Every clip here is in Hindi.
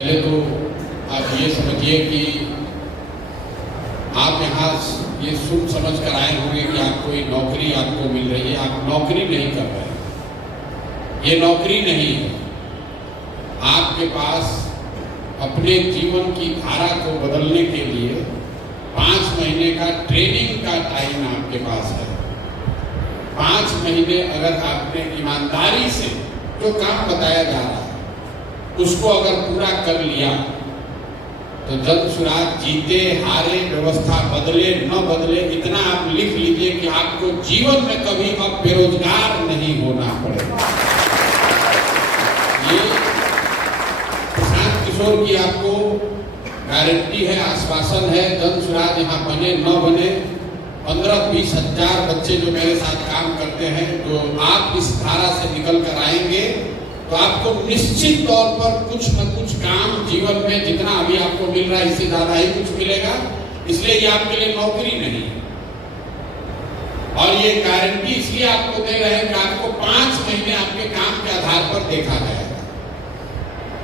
पहले तो आप ये समझिए कि आप यहाँ ये सुन समझ कर आए होंगे कि आप कोई नौकरी आपको मिल रही है। आप नौकरी नहीं कर रहे हैं, ये नौकरी नहीं है। आपके पास अपने जीवन की धारा को बदलने के लिए 5 महीने का ट्रेनिंग का टाइम आपके पास है। 5 महीने अगर आपने ईमानदारी से जो काम बताया जा रहा है उसको अगर पूरा कर लिया तो जल्द सुराग जीते हारे, व्यवस्था बदले न बदले, इतना आप लिख लीजिए कि आपको जीवन में कभी अब बेरोजगार नहीं होना पड़ेगा। ये प्रशांत किशोर की आपको गारंटी है, आश्वासन है। जल्द सुराग यहाँ बने न बने, 15-20 हजार बच्चे जो मेरे साथ काम करते हैं, जो आप इस धारा से निकल कर आएंगे तो आपको निश्चित तौर पर कुछ न कुछ काम जीवन में जितना अभी आपको मिल रहा है इससे ज्यादा ही कुछ मिलेगा। इसलिए ये आपके लिए नौकरी नहीं है। और ये गारंटी इसलिए आपको दे रहे हैं कि आपको 5 महीने आपके काम के आधार पर देखा जाएगा।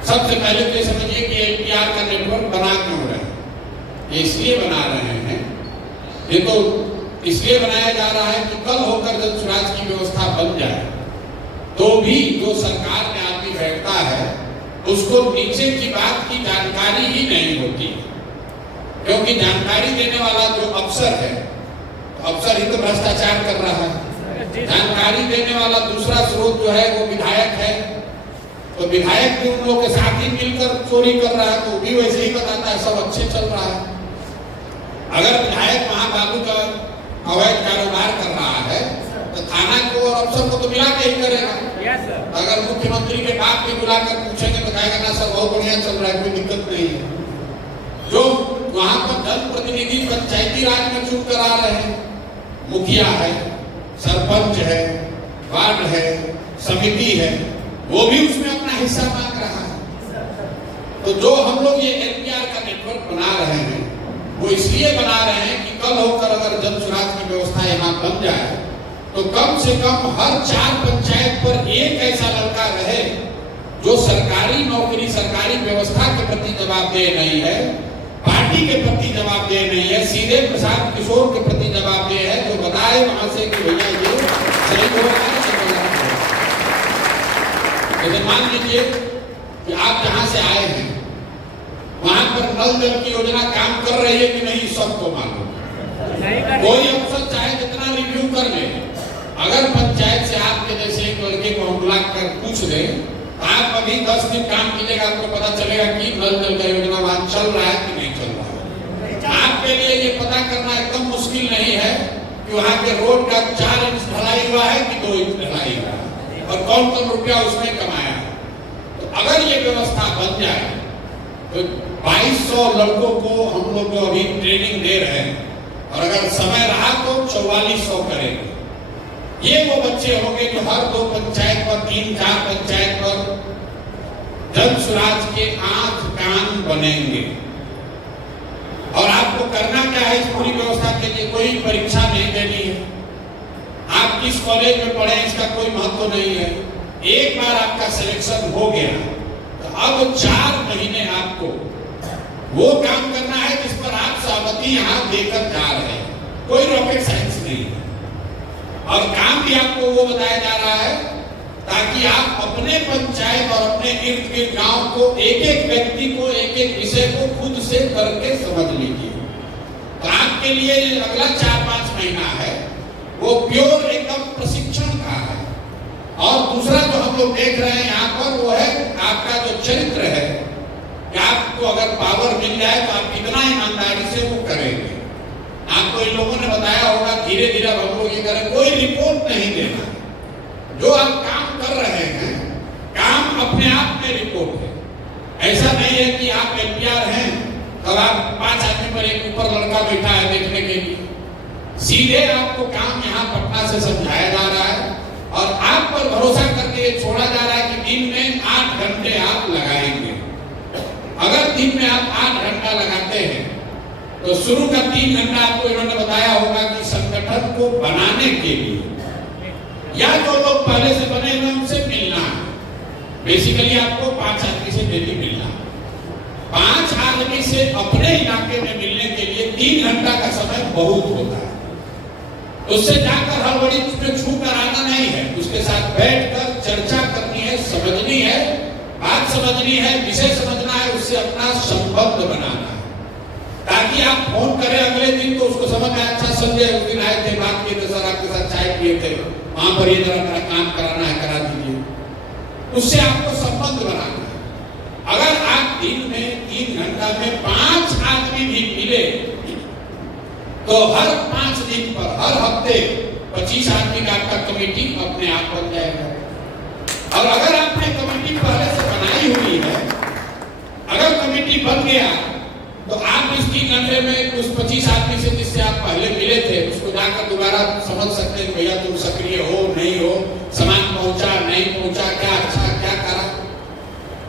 सबसे पहले तो ये समझिए कि एलपीआर का नेटवर्क बना क्यों रहे हैं। ये इसलिए बना रहे हैं, ये तो इसलिए बनाया जा रहा है कि कल होकर जब स्वराज की व्यवस्था बन जाए तो भी जो सरकार में आदमी बैठता है उसको नीचे की बात की जानकारी ही नहीं होती, क्योंकि जानकारी देने वाला जो अफसर है, तो अफसर ही तो भ्रष्टाचार कर रहा है। जानकारी देने वाला दूसरा स्रोत जो है वो विधायक है, तो विधायक भी उन लोगों के साथ ही मिलकर चोरी कर रहा है, तो भी वैसे ही बताता है सब अच्छे चल रहा है। अगर विधायक वहां बाबू का अवैध कारोबार कर रहा है तो थाना को और अफसर को तो मिला के ही करेगा। अगर मुख्यमंत्री के बाप को बुलाकर पूछेंगे तो कहेगा ना सर बहुत बढ़िया चल रहा है, कोई दिक्कत नहीं है। जो वहां पर जनप्रतिनिधि पंचायती राज में चुप करा रहे हैं, मुखिया है, सरपंच है, वार्ड है, समिति है, वो भी उसमें अपना हिस्सा मांग रहा है। तो जो हम लोग ये एलपीआर का नेटवर्क बना रहे हैं वो इसलिए बना रहे हैं कि कल होकर अगर जन सुराज की व्यवस्था यहाँ बन जाए तो कम से कम हर 4 पंचायत पर एक ऐसा लड़का रहे जो सरकारी नौकरी, सरकारी व्यवस्था के प्रति जवाबदेह नहीं है, पार्टी के प्रति जवाबदेह नहीं है, सीधे प्रशांत किशोर के प्रति जवाबदेह है, जो बताए वहां से कि भैया ये सही हो रहा है। लेकिन मान लीजिए कि आप जहां से आए हैं वहां पर नल जल की योजना काम कर रही है कि नहीं, सबको मालूम। कोई अफसर चाहे जितना रिव्यू कर ले, अगर पंचायत से आपके जैसे एक लड़के को हम बुला कर पूछ दें, आप अभी 10 दिन काम कीजिएगा, आपको पता चलेगा कि नल जल का योजना वहां चल रहा है कि नहीं चल रहा है। आपके लिए ये पता करना एकदम मुश्किल नहीं है कि वहां के रोड का 4 इंच ढलाई हुआ है कि 2 इंच ढलाई हुआ है और कौन रुपया उसने कमाया। तो अगर ये व्यवस्था बन जाए तो 2200 लड़कों को हम लोग जो अभी ट्रेनिंग दे रहे हैं, और अगर समय रहा तो 4400 करेंगे। ये वो बच्चे होंगे जो हर 2 पंचायत पर, 3-4 पंचायत पर जन सुराज के आंख कान बनेंगे। और आपको करना क्या है इस पूरी व्यवस्था के लिए? कोई परीक्षा नहीं देनी है, आप किस कॉलेज में पढ़े इसका कोई महत्व नहीं है। एक बार आपका सिलेक्शन हो गया तो अब 4 महीने आपको वो काम करना है जिस पर आप सहमति यहाँ देकर जा रहे हैं। कोई रॉकेट साइंस नहीं है। और काम भी आपको वो बताया जा रहा है ताकि आप अपने पंचायत और अपने इर्द गिर्द गांव को, एक एक व्यक्ति को, एक एक विषय को खुद से करके समझ लीजिए। तो आपके लिए अगला 4-5 महीना है वो प्योर एकदम प्रशिक्षण का है। और दूसरा जो हम लोग देख रहे हैं यहाँ पर वो है आपका जो चरित्र है कि आपको अगर पावर मिल जाए तो आप कितना ईमानदारी से वो करेंगे। आपको इन लोगों ने बताया होगा धीरे धीरे हम लोग ये करें, कोई रिपोर्ट नहीं देना। जो आप काम कर रहे हैं, काम अपने आप में रिपोर्ट है। ऐसा नहीं है कि आप एलपीआर हैं तब आप 5 आदमी पर एक ऊपर लड़का बैठा है देखने के लिए। सीधे आपको काम यहाँ पटना से समझाया जा रहा है और आप पर भरोसा करके छोड़ा जा रहा है कि दिन में 8 घंटे आप लगाएंगे। अगर दिन में आप 8 घंटा लगाते हैं तो शुरू का 3 घंटा आपको इन्होंने बताया होगा कि संगठन को बनाने के लिए या जो लोग पहले से बने हुए उनसे मिलना है। बेसिकली आपको 5 आदमी से डेली मिलना है। आदमी से अपने इलाके में मिलने के लिए 3 घंटा का समय बहुत होता है। उससे जाकर हड़बड़ी में छू कर आना नहीं है, उसके साथ बैठकर चर्चा करनी है, समझनी है, बात समझनी है, विषय समझना है, उससे अपना संबंध बनाना है, ताकि आप फोन करें अगले दिन तो उसको समझ में अच्छा समझे, उस दिन आए थे, बात किए थे, सर आपके साथ चाय पिए थे, वहां पर ये जरा मेरा काम कराना है, करा दीजिए। उससे आपको संबंध बनाना है। अगर आप दिन में 3 घंटा में 5 आदमी भी मिले तो हर 5 दिन पर हर हफ्ते 25 आदमी का आपका कमेटी अपने आप बन जाएगा। और अगर आपने कमेटी पहले से बनाई हुई है, अगर कमेटी बन गया तो आप इस 3 घंटे में उस 25 आदमी से जिससे आप पहले मिले थे उसको जाकर दोबारा समझ सकते हैं, भैया तुम सक्रिय हो नहीं हो, सामान पहुंचा नहीं पहुंचा, क्या अच्छा क्या करा।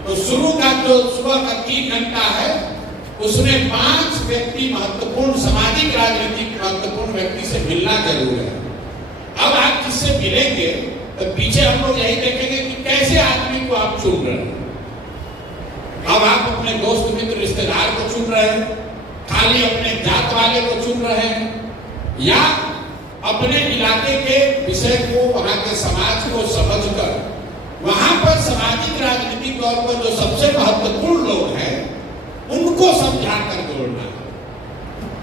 तो शुरू का जो सुबह का 3 घंटा है उसमें 5 व्यक्ति महत्वपूर्ण, सामाजिक राजनीतिक महत्वपूर्ण व्यक्ति से मिलना जरूर है। अब आप जिससे मिलेंगे तो पीछे हम लोग यही देखेंगे कि कैसे आदमी को आप चुन रहे हैं। अब आप अपने दोस्त मित्र रिश्तेदार को चुन रहे हैं, खाली अपने जात वाले को चुन रहे हैं, या अपने इलाके के विषय को, वहां के समाज को समझकर वहां पर सामाजिक राजनीतिक तौर पर जो सबसे महत्वपूर्ण लोग हैं उनको समझा कर जोड़ना है।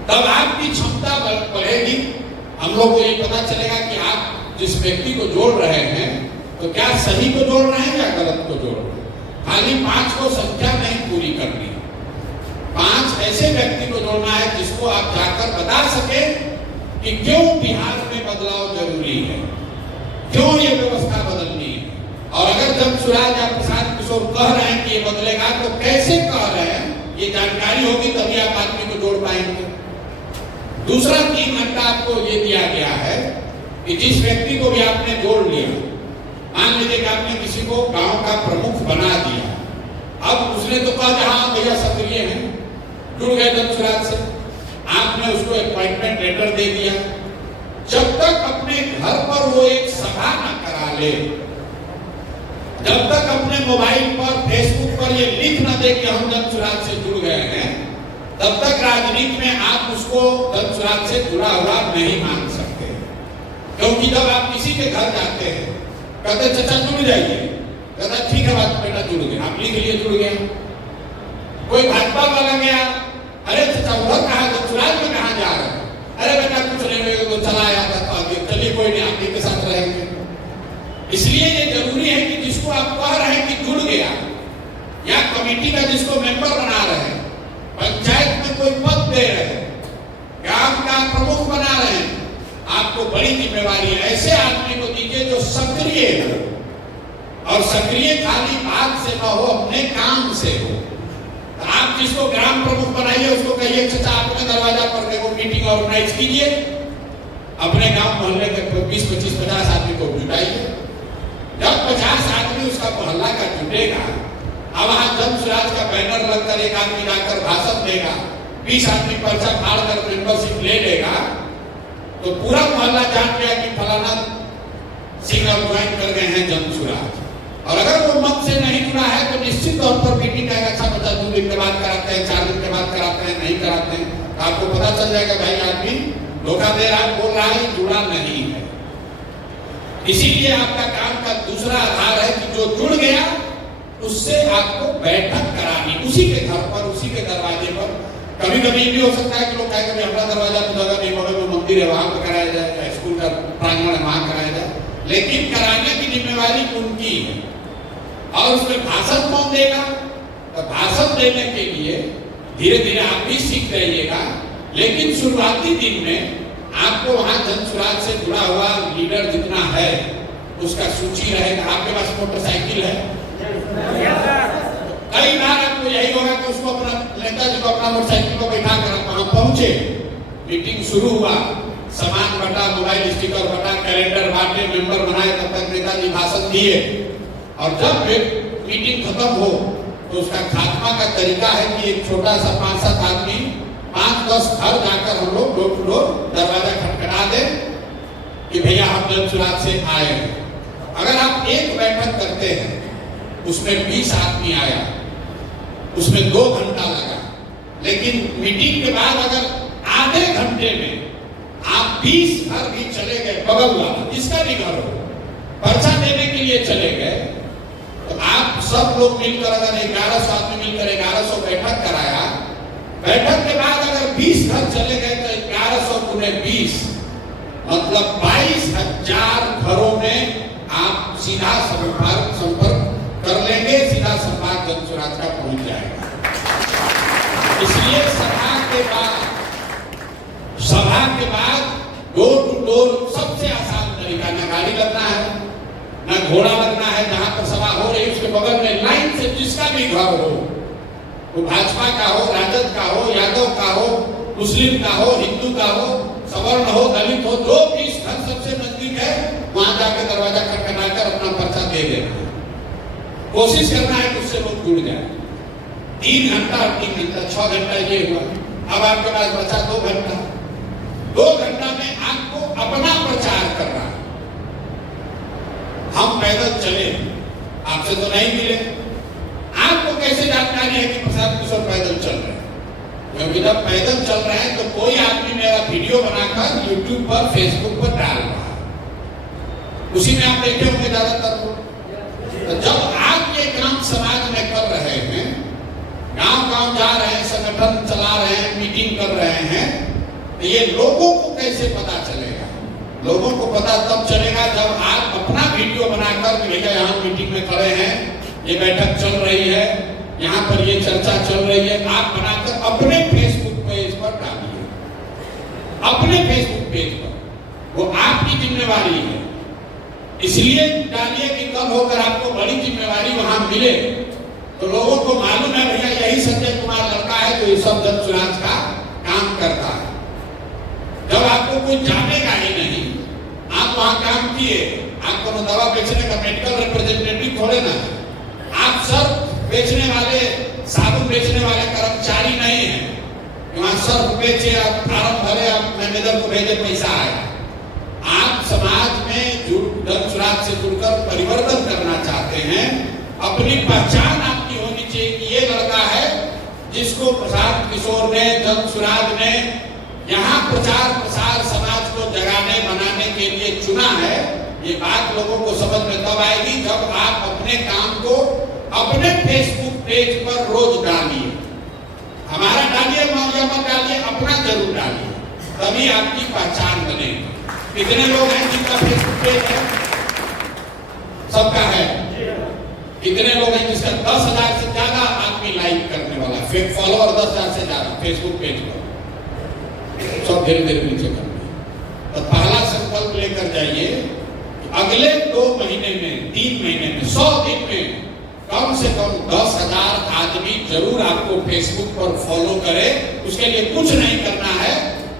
तब आपकी क्षमता बढ़ेगी। हम लोग को ये पता चलेगा कि आप जिस व्यक्ति को जोड़ रहे हैं तो क्या सही को जोड़ रहे हैं या गलत को जोड़ रहे हैं। खाली 5 को संख्या नहीं पूरी करनी, 5 ऐसे व्यक्ति को जोड़ना है जिसको आप जाकर बता सके कि क्यों बिहार में बदलाव जरूरी है, क्यों ये व्यवस्था बदलनी है। और अगर जब सुराज या प्रसाद किशोर कह रहे हैं कि ये बदलेगा तो कैसे कह रहे हैं, ये जानकारी होगी तभी आप आदमी को जोड़ पाएंगे। दूसरा 3 घंटा आपको ये दिया गया है कि जिस व्यक्ति को भी आपने जोड़ लिया, मान लीजिए कि आपने किसी को गांव का प्रमुख बना दिया, अब उसने तो कहा जहां भैया सक्रिय हैं, जुड़ गए जनसुराज से, आपने उसको अपॉइंटमेंट लेटर दे दिया। जब तक अपने घर पर वो एक सभा न करा ले, जब तक अपने मोबाइल पर फेसबुक पर ये लिख न दे कि हम जनसुराज से जुड़ गए हैं, तब तक राजनीति में आप उसको जनसुराज से जुड़ा हुआ नहीं मान सकते। क्योंकि जब आप किसी के घर जाते हैं, कहते चाचा जुड़ जाइए, कहता ठीक है बात बेटा जुड़ गया, आप लिख लिए जुड़ गया। कोई भाजपा वाला गया, अरे चाचा उधर कहाँ, जनसुराज में कहाँ जा रहे हैं, अरे बेटा कुछ नहीं, तो चला आया था तो आगे चलिए कोई नहीं, आप के साथ रहेंगे। इसलिए ये जरूरी है कि जिसको आप कह रहे हैं कि जुड़ गया, या कमेटी का जिसको मेंबर बना रहे हैं, पंचायत में कोई पद दे रहे हैं, गांव का प्रमुख बना रहे हैं, आपको बड़ी जिम्मेवारी है ऐसे आदमी को दीजिए जो सक्रिय हो, और सक्रिय खाली बात से न हो, अपने काम से हो। तो आप जिसको ग्राम प्रमुख बनाइए उसको कहिए चाचा अपने दरवाजा पर देखो मीटिंग ऑर्गेनाइज कीजिए, अपने गांव मोहल्ले के 20, 25, 50 आदमी को जुटाइए। जब 50 आदमी उसका मोहल्ला का जुटेगा, अब वहां जनसुराज का बैनर लगकर एक आदमी जाकर भाषण देगा, 20 आदमी पर्चा फाड़ कर मेंबरशिप ले लेगा, तो पूरा मोहल्ला जान गया कि फलाना सिंह ज्वाइन कर गए हैं जनसुराज। और अगर वो मन से नहीं जुड़ा है तो निश्चित तौर पर मीटिंग का अच्छा बच्चा 2 दिन के बाद कराते हैं, 4 दिन के बाद कराते हैं, नहीं कराते हैं, तो आपको पता चल जाएगा भाई आदमी धोखा दे रहा है, बोल रहा है, जुड़ा नहीं है। इसीलिए आपका काम का दूसरा आधार है कि जो जुड़ गया उससे आपको बैठक करानी, उसी के घर पर, उसी के दरवाजे पर। कभी कभी भी हो सकता है कि लोग कहें कभी हमारा दरवाजा तो जगह नहीं, बगल में मंदिर है वहां पर कराया जाए, या स्कूल का प्रांगण है वहां कराया जाए, लेकिन कराने की जिम्मेवारी उनकी है। और उसमें भाषण कौन देगा, तो भाषण देने के लिए धीरे धीरे आप भी सीख जाइएगा, लेकिन शुरुआती दिन में आपको वहां जनसुराज से जुड़ा हुआ लीडर जितना है उसका सूची रहेगा। आपके पास मोटरसाइकिल है, कई बार आपको यही होगा कि उसको अपना नेताजी को अपना मोटरसाइकिल को बैठा कर वहां पहुंचे, मीटिंग शुरू हुआ, सामान बटा, मोबाइल स्टिकर बटा, कैलेंडर बांटे, मेंबर बनाए, तब तक नेताजी भाषण दिए, और जब मीटिंग खत्म हो तो उसका खात्मा का तरीका है कि एक छोटा सा 5-7 आदमी 5-10 घर जाकर हम लोग डोर टू डोर दरवाजा खटखटा दें कि भैया हम जनसुराज से आए हैं। अगर आप एक बैठक करते हैं, उसमें 20 आदमी आया, उसमें 2 घंटा लगा, लेकिन मीटिंग के बाद अगर आधे घंटे में आप 20 घर भी चले गए, बगल वाला जिसका भी घर हो, पर्चा देने के लिए चले गए, तो आप सब लोग मिलकर अगर 1100 आदमी मिलकर 1100 बैठक कराया, बैठक के बाद अगर 20 घर चले गए तो 1100 गुने 20 मतलब 22,000 घरों में आप सीधा संपर्क कर लेंगे, सीधा संवाद जनसुराज का पहुंच जाएगा। इसलिए सभा के बाद डोर टू डोर सबसे आसान तरीका, न गाड़ी लगना है, न घोड़ा लगना है। जहां पर सभा हो रही उसके बगल में लाइन से जिसका भी घर हो, वो भाजपा का हो, राजद का हो, यादव का हो, मुस्लिम का हो, हिंदू का हो, सवर्ण हो, दलित हो, जो भी घर सबसे नजदीक है वहां जाकर दरवाजा खटखटाकर अपना पर्चा दे देना है। कोशिश करना है कि उससे लोग जुड़ जाए। 3 घंटा 6 घंटा ये हुआ। अब आपके पास बचा 2 घंटा। 2 घंटा में आपको अपना प्रचार करना है। हम पैदल चले, आपसे तो नहीं मिले, आपको कैसे जानकारी है कि प्रशांत किशोर पैदल चल रहे हैं? क्योंकि जब पैदल चल रहे हैं तो कोई आदमी मेरा वीडियो बनाकर YouTube पर, फेसबुक पर डाल रहा है, उसी में आप देखे होंगे ज्यादातर को। तो जब आप ये काम समाज में कर रहे हैं, गांव-गांव जा रहे हैं, संगठन चला रहे हैं, मीटिंग कर रहे हैं, तो ये लोगों को कैसे पता चलेगा? लोगों को पता तब चलेगा जब आप अपना वीडियो बनाकर भैया यहाँ मीटिंग में खड़े हैं, ये बैठक चल रही है, यहाँ पर ये चर्चा चल रही है, आप बनाकर अपने फेसबुक पेज पर डालिए। अपने फेसबुक पेज पर वो आपकी जिम्मेवारी है, इसलिए डालिए कि कल होकर आपको बड़ी जिम्मेवारी वहां मिले तो लोगों को मालूम है भैया यही संजय कुमार लड़का है जो ये सब जनसुराज का काम करता है। जब आपको कोई जानेगा ही नहीं, आप वहां काम किए, आप कोनो दवा बेचने का मेडिकल रिप्रेजेंटेटिव थोड़े ना, आप सर्फ बेचने वाले, साबुन बेचने वाले कर्मचारी नहीं है, वहां सर्फ बेचे, आप फार्म भरे, आप मैनेजर को भेजे, पैसा आए। आप समाज में जनसुराज से जुड़कर परिवर्तन करना चाहते हैं, अपनी पहचान आपकी होनी चाहिए कि ये लड़का है जिसको प्रशांत किशोर ने, जनसुराज ने यहाँ प्रचार प्रसार समाज को जगाने बनाने के लिए चुना है। ये बात लोगों को समझ में तब आएगी जब आप अपने काम को अपने फेसबुक पेज पर रोज डालिए। हमारा डालिए, मौलिया मत डालिए, अपना जरूर डालिए, तभी आपकी पहचान बनेगी। कितने लोग हैं जिनका फेसबुक पेज है? सबका है। कितने लोग हैं जिसका 10,000 से ज्यादा आदमी लाइक करने वाला, फॉलोअर 10,000 से ज्यादा फेसबुक पेज पर? सब धीरे धीरे नीचे करना। तो पहला संकल्प लेकर जाइए, अगले 2 महीने में, 3 महीने में, 100 दिन में कम से कम 10,000 आदमी जरूर आपको फेसबुक पर फॉलो करे। उसके लिए कुछ नहीं करना है,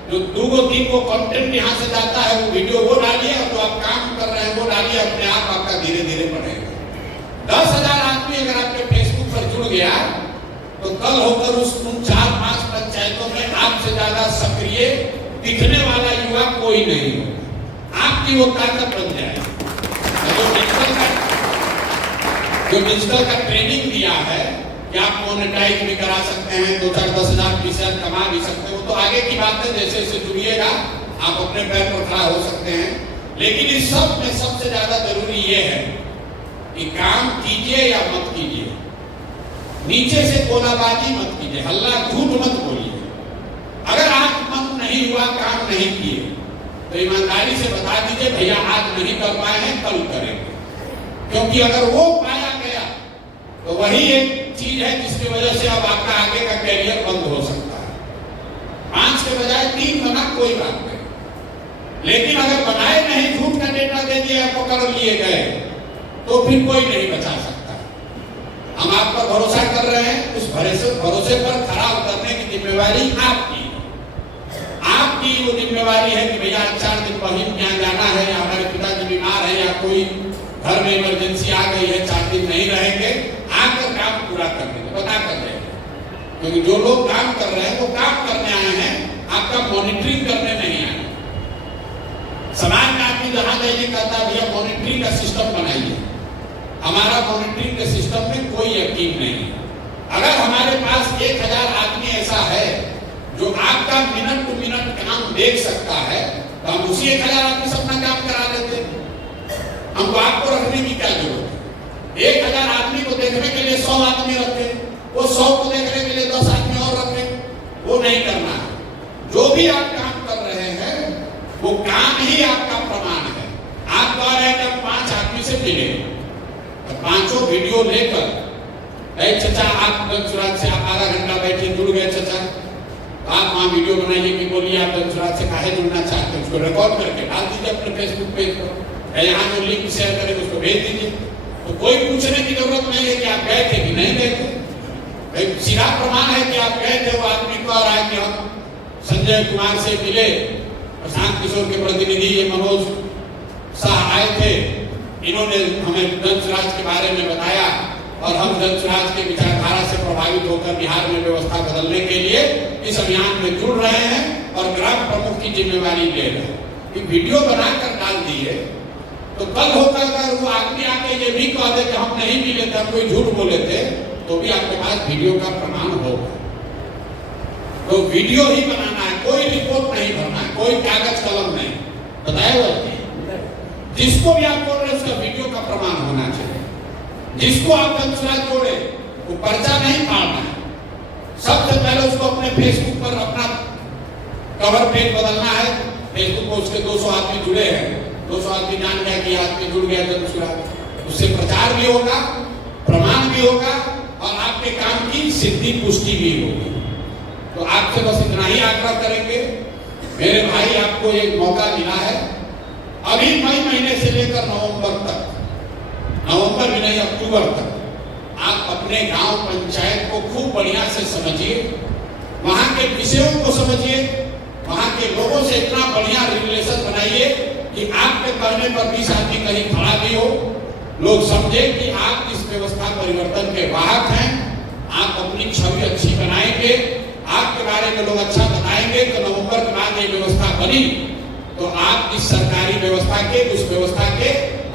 जो 2-3 को कंटेंट यहाँ से जाता है वो वीडियो वो डालिए, और जो आप काम कर रहे हैं वो डालिए, अपने आप आपका धीरे धीरे बढ़ेगा। 10,000 आदमी अगर आपके फेसबुक पर जुड़ गया तो कल होकर उन 4-5 पंचायतों में आपसे ज्यादा सक्रिय दिखने वाला युवा कोई नहीं होगा। आपकी वो ताकत बन जाएगी। जो डिजिटल का ट्रेनिंग दिया है कि आप मोनेटाइज भी करा सकते हैं, 2-4 10,000 20,000 कमा भी सकते हैं, वो तो आगे की बात है। जैसे जैसे जुड़िएगा आप अपने पैर पर खड़ा हो सकते हैं। लेकिन इस सब में सबसे ज्यादा जरूरी ये है कि काम कीजिए या मत कीजिए, नीचे से गोलाबाजी मत कीजिए, हल्ला झूठ मत बोलिए। अगर आज मन नहीं हुआ, काम नहीं किए, तो ईमानदारी से बता दीजिए भैया आज नहीं कर पाए हैं, कल करेंगे। क्योंकि अगर वो पाया गया तो वही एक चीज है जिसकी वजह से अब आपका आगे का कैरियर बंद हो सकता है। 5 के बजाय 3 बना, कोई बात नहीं। लेकिन अगर बनाए नहीं, झूठ का डेटा दे दिया, पकड़ लिए गए, तो फिर कोई नहीं बचा सकता। हम आप पर भरोसा कर रहे हैं, उस भरोसे पर खरा उतरने की जिम्मेवारी आपकी। आपकी वो जिम्मेवारी है कि भैया 4 दिन बहिन यहाँ जाना है, या हमारे पिताजी बीमार है, या कोई घर में इमरजेंसी आ गई है, 4 दिन नहीं रहेंगे, आकर काम पूरा कर देंगे, बता कर देंगे। क्योंकि जो लोग काम कर रहे हैं वो काम करने आए हैं, आपका मॉनिटरिंग करने नहीं आए। समाज में आदमी जहां जाइए कहता है भैया मॉनिटरिंग का सिस्टम बनाइए। हमारा मॉनिटरिंग के सिस्टम में कोई यकीन नहीं है। अगर हमारे पास 1,000 आदमी ऐसा है देख सकता है तो हम उसी 1000 आदमी से अपना काम करा लेते। हमको आपको रखने की क्या जरूरत है? 1000 आदमी को देखने के लिए 100 आदमी रखे, वो 100 को देखने के लिए 10 आदमी और रखे, वो नहीं करना है। जो भी आप काम कर रहे हैं वो काम ही आपका प्रमाण है। आप कह रहे हैं कि हम 5 आदमी से मिले, तो 5 वीडियो लेकर, चाचा आप दंसुराज से आप आधा घंटा बैठे जुड़ गए चाचा, आप वहाँ वीडियो बनाइए कि बोलिए आप दंसुराज से काहे जुड़ना चाहते हैं, उसको रिकॉर्ड करके डाल दीजिए अपने फेसबुक पेज पर, यहाँ जो लिंक शेयर करेंगे उसको भेज दीजिए। तो कोई पूछने की जरूरत नहीं है कि आप गए थे कि नहीं गए थे। सीधा प्रमाण है कि आप गए थे। वो आदमी कह रहा है कि हम संजय कुमार से मिले, प्रशांत किशोर के प्रतिनिधि ये मनोज शाह आए थे, इन्होंने हमें दंसराज के बारे में बताया और हम दंसराज के विचारधारा से प्रभावित होकर बिहार में व्यवस्था बदलने के लिए इस अभियान में जुड़ रहे हैं और ग्राम प्रमुख की जिम्मेवारी ले रहे हैं। वीडियो बनाकर डाल दिए तो कल होकर अगर वो आदमी आके ये भी कह दे कि हम नहीं मिले थे, हम कोई झूठ बोले थे, तो भी आपके पास वीडियो का प्रमाण होगा। तो वीडियो ही बनाना है, कोई रिपोर्ट नहीं भरना है, कोई कागज कलम नहीं। बताया हुआ जिसको भी आप बोल रहे हैं उसका वीडियो का प्रमाण होना चाहिए। जिसको आप दंसराज जोड़े वो पर्चा नहीं फाड़ना है। सबसे पहले उसको अपने फेसबुक पर अपना कवर पेज बदलना है। फेसबुक पर उसके 200 आदमी जुड़े हैं, 200 आदमी जान गया कि आदमी जुड़ गया दंसराज, उससे प्रचार भी होगा, प्रमाण भी होगा और आपके काम की सिद्धि पुष्टि भी होगी। तो आपसे बस इतना ही आग्रह करेंगे मेरे भाई, आपको एक मौका मिला है। अभी मई महीने से लेकर नवंबर तक, नवंबर भी नहीं अक्टूबर तक आप अपने गांव पंचायत को खूब बढ़िया से समझिए, वहां के विषयों को समझिए, वहां के लोगों से इतना बढ़िया रिलेशन बनाइए कि आपके कहने पर 20 आदमी कहीं खड़ा भी हो, लोग समझे कि आप इस व्यवस्था परिवर्तन के वाहक हैं। आप अपनी छवि अच्छी बनाएंगे, आपके बारे में लोग अच्छा बताएंगे, तो नवंबर के बाद ये व्यवस्था बनी तो आप इस सरकारी व्यवस्था के, उस व्यवस्था के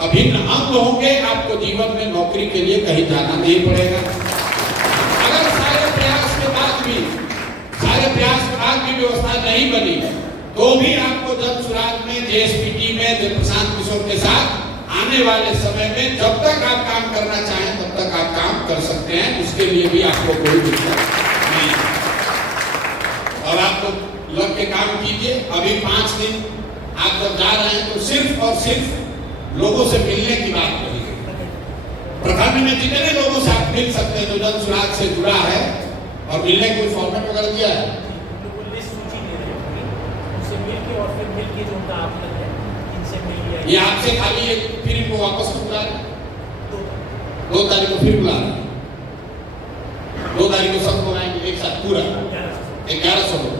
अभिन्न अंग होंगे। आपको जीवन में नौकरी के लिए कहीं जाना नहीं पड़ेगा। अगर सारे प्रयास के बाद भी व्यवस्था नहीं बनी तो भी आपको दंसुराज में, जेएसपीटी में, प्रशांत किशोर के साथ आने वाले समय में जब तक आप काम करना चाहें तब तक आप काम कर सकते हैं। उसके लिए भी आपको कोई दिक्कत नहीं। और आप लोग लग के काम कीजिए। अभी 5 दिन आप जब जा रहे हैं तो सिर्फ और सिर्फ लोगों से मिलने की बात करिए। प्रखंड में जितने लोगों से आप मिल सकते हैं जो दंसुराज से जुड़ा है और मिलने कोई फॉर्मेट वगैरह दिया है, ये आपसे खाली एक फिर को वापस बुला रहे, 2 तारीख को फिर बुला रहे, 2 तारीख को सब बुलाएंगे एक साथ पूरा 1100 लोग।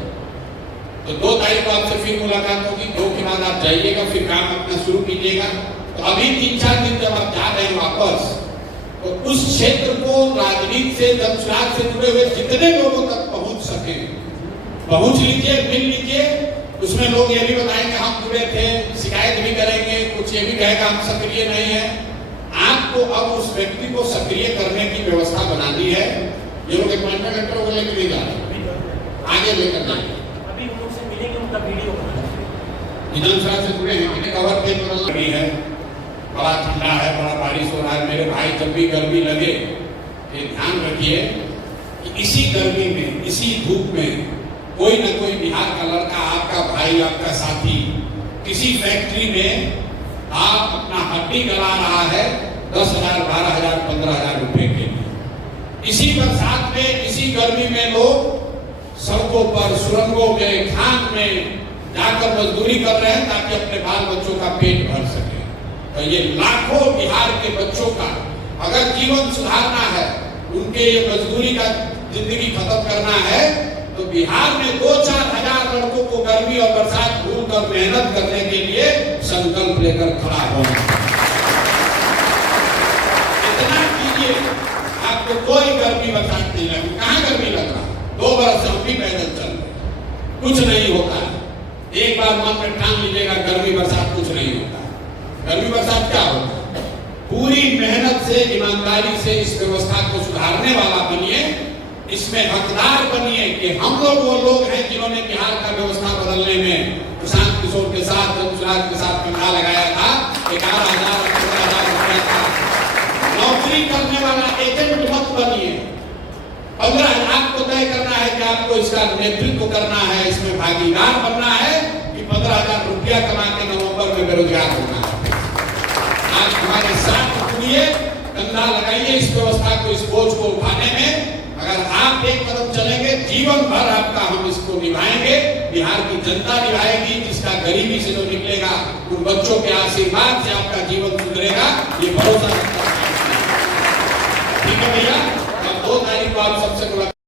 तो 2 तारीख को आपसे फिर मुलाकात होगी, 2 के बाद आप जाइएगा, फिर काम अपना शुरू कीजिएगा। तो अभी 3-4 दिन जब आप जा रहे हैं वापस, तो उस क्षेत्र को राजनीति से, दंसराज से जुड़े हुए जितने लोगों तक पहुंच सके पहुंच लीजिए, मिल लीजिए। उसमें लोग ये भी बताएंगे हम जुड़े थे, शिकायत भी करेंगे, कुछ ये भी कहेगा हम सक्रिय नहीं है। आपको अब उस व्यक्ति को सक्रिय करने की व्यवस्था बनानी है। ये लोग अपॉइंटमेंट लेटर को लेकर नहीं जा रहे, आगे लेकर जाएंगे। अभी उनसे मिलेंगे, उनका वीडियो दंसराज से जुड़े हैं, कवर पेज बदलना भी है, बड़ा ठंडा है, बड़ा बारिश हो रहा है। मेरे भाई जब भी गर्मी लगे ये ध्यान रखिए कि इसी गर्मी में, इसी धूप में कोई न कोई बिहार का लड़का, आपका भाई, आपका साथी किसी फैक्ट्री में आप अपना हड्डी गला रहा है 10,000, 12,000, 15,000 रुपए के लिए। इसी बरसात में, इसी गर्मी में लोग सड़कों पर, सुरंगों में, खान में जाकर मजदूरी कर रहे हैं ताकि अपने बाल बच्चों का पेट भर सके। तो ये लाखों बिहार के बच्चों का अगर जीवन सुधारना है, उनके ये मजदूरी का जिंदगी खत्म करना है, तो बिहार में 2-4 हजार लड़कों को गर्मी और बरसात भूल कर मेहनत करने के लिए संकल्प लेकर खड़ा होना। इतना कीजिए, आपको कोई गर्मी बरसात नहीं लगी। कहाँ गर्मी लग रहा? 2 बरस से हम भी पैदल चल रहे, कुछ नहीं होता। एक बार मन में ठान लीजिएगा गर्मी बरसात कुछ नहीं होता। गर्मी बरसात क्या होता है? पूरी मेहनत से, ईमानदारी से इस व्यवस्था को सुधारने वाला बनिए, इसमें हकदार बनिए कि हम लोग वो लोग हैं जिन्होंने बिहार का व्यवस्था बदलने में प्रशांत किशोर के साथ, जमशेद के साथ कंधा लगाया था। 11,000 15,000 रुपया का नौकरी करने वाला एजेंट मत बनिए। 15,000 को तय करना है कि आपको इसका नेतृत्व करना है, इसमें भागीदार बनना है कि 15,000 रुपया कमा के नवंबर में बेरोजगार होना है। आज हमारे साथ जुड़िए, कंधा लगाइए इस व्यवस्था को, इस बोझ को उठाने में। अगर आप एक कदम चलेंगे, जीवन भर आपका हम इसको निभाएंगे, बिहार की जनता निभाएगी। जिसका गरीबी से जो निकलेगा, उन बच्चों के आशीर्वाद से आपका जीवन सुधरेगा, ये भरोसा रखता है। ठीक है भैया, अब 2 तारीख को आप सबसे